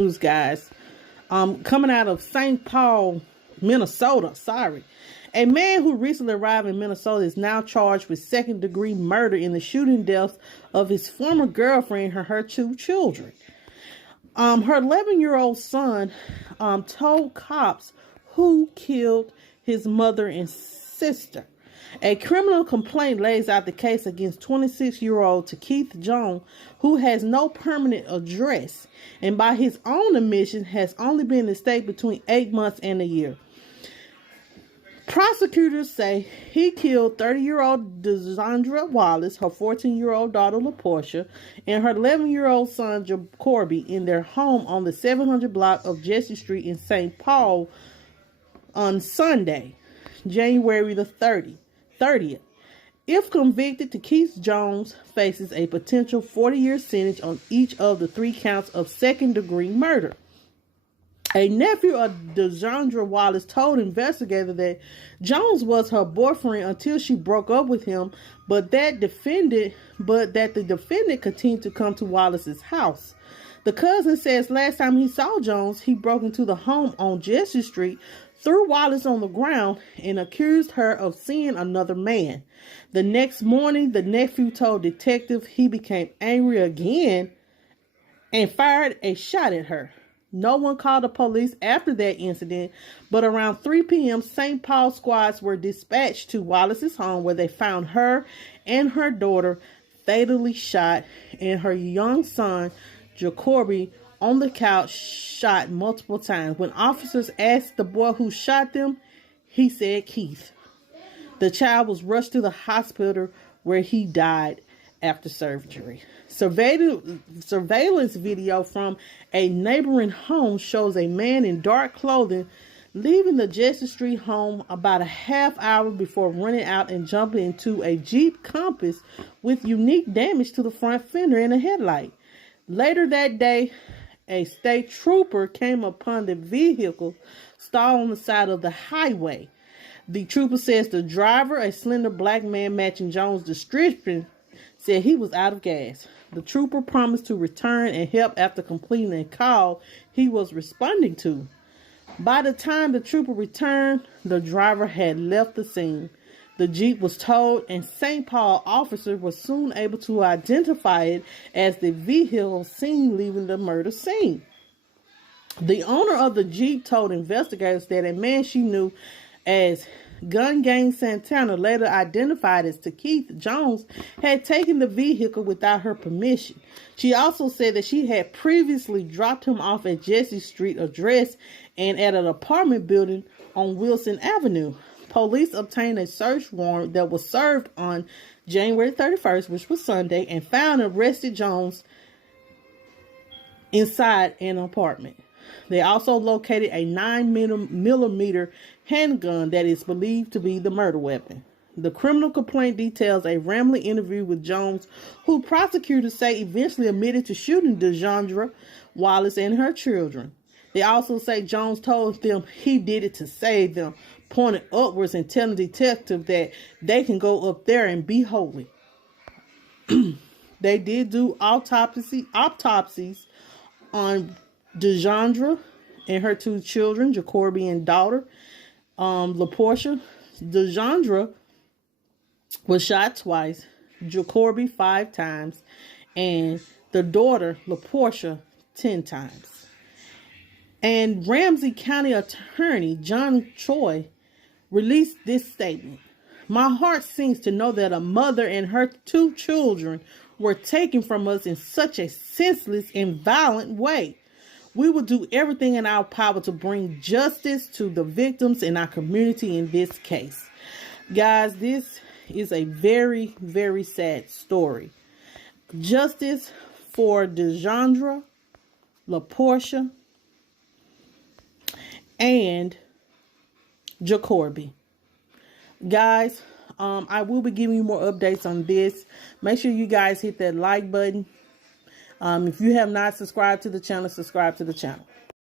News, guys. Coming out of St. Paul, Minnesota. A man who recently arrived in Minnesota is now charged with second-degree murder in the shooting death of his former girlfriend and her two children. Her 11-year-old son told cops who killed his mother and sister. A criminal complaint lays out the case against 26-year-old Keith Jones, who has no permanent address and by his own admission has only been in the state between 8 months and a year. Prosecutors say he killed 30-year-old Zondriawallace, her 14-year-old daughter LaPortia, and her 11-year-old son Jacoby in their home on the 700 block of Jesse Street in St. Paul on Sunday, January the 30th. If convicted, Keith Jones faces a potential 40-year sentence on each of the 3 counts of second-degree murder. A nephew of Zondriawallace told investigators that Jones was her boyfriend until she broke up with him, but that the defendant continued to come to Wallace's house. The cousin says last time he saw Jones, he broke into the home on Jesse Street, threw Wallace on the ground, and accused her of seeing another man. The next morning, the nephew told detectives he became angry again and fired a shot at her. No one called the police after that incident, but around 3 p.m., St. Paul squads were dispatched to Wallace's home where they found her and her daughter fatally shot and her young son, Jacoby, on the couch, shot multiple times. When officers asked the boy who shot them, he said Keith. The child was rushed to the hospital where he died after surgery. Surveillance video from a neighboring home shows a man in dark clothing leaving the Jesse Street home about a half hour before running out and jumping into a Jeep Compass with unique damage to the front fender and a headlight. Later that day, a state trooper came upon the vehicle stalled on the side of the highway. The trooper says the driver, a slender black man matching Jones' description, said he was out of gas. The trooper promised to return and help after completing a call he was responding to. By the time the trooper returned, the driver had left the scene. The Jeep was towed, and St. Paul officers were soon able to identify it as the vehicle seen leaving the murder scene. The owner of the Jeep told investigators that a man she knew as Gun Gang Santana, later identified as Keith Jones, had taken the vehicle without her permission. She also said that she had previously dropped him off at Jesse Street address and at an apartment building on Wilson Avenue. Police obtained a search warrant that was served on January 31st, which was Sunday, and found and arrested Jones inside an apartment. They also located a 9mm handgun that is believed to be the murder weapon. The criminal complaint details a rambling interview with Jones, who prosecutors say eventually admitted to shooting Zondria Wallace and her children. They also say Jones told them he did it to save them, pointing upwards and telling detectives that they can go up there and be holy. They did do autopsies on Zondria and her 2 children, Jacoby and daughter, LaPortia. Zondria was shot twice, Jacoby 5 times, and the daughter, LaPortia, 10 times. And Ramsey County Attorney John Choi released this statement. My heart sings to know that a mother and her 2 children were taken from us in such a senseless and violent way. We will do everything in our power to bring justice to the victims in our community in this case. Guys, this is a very, very sad story. Justice for Zondria, LaPortia, and Jacoby. Guys, I will be giving you more updates on this. Make sure you guys hit that like button. If you have not subscribed to the channel, subscribe to the channel.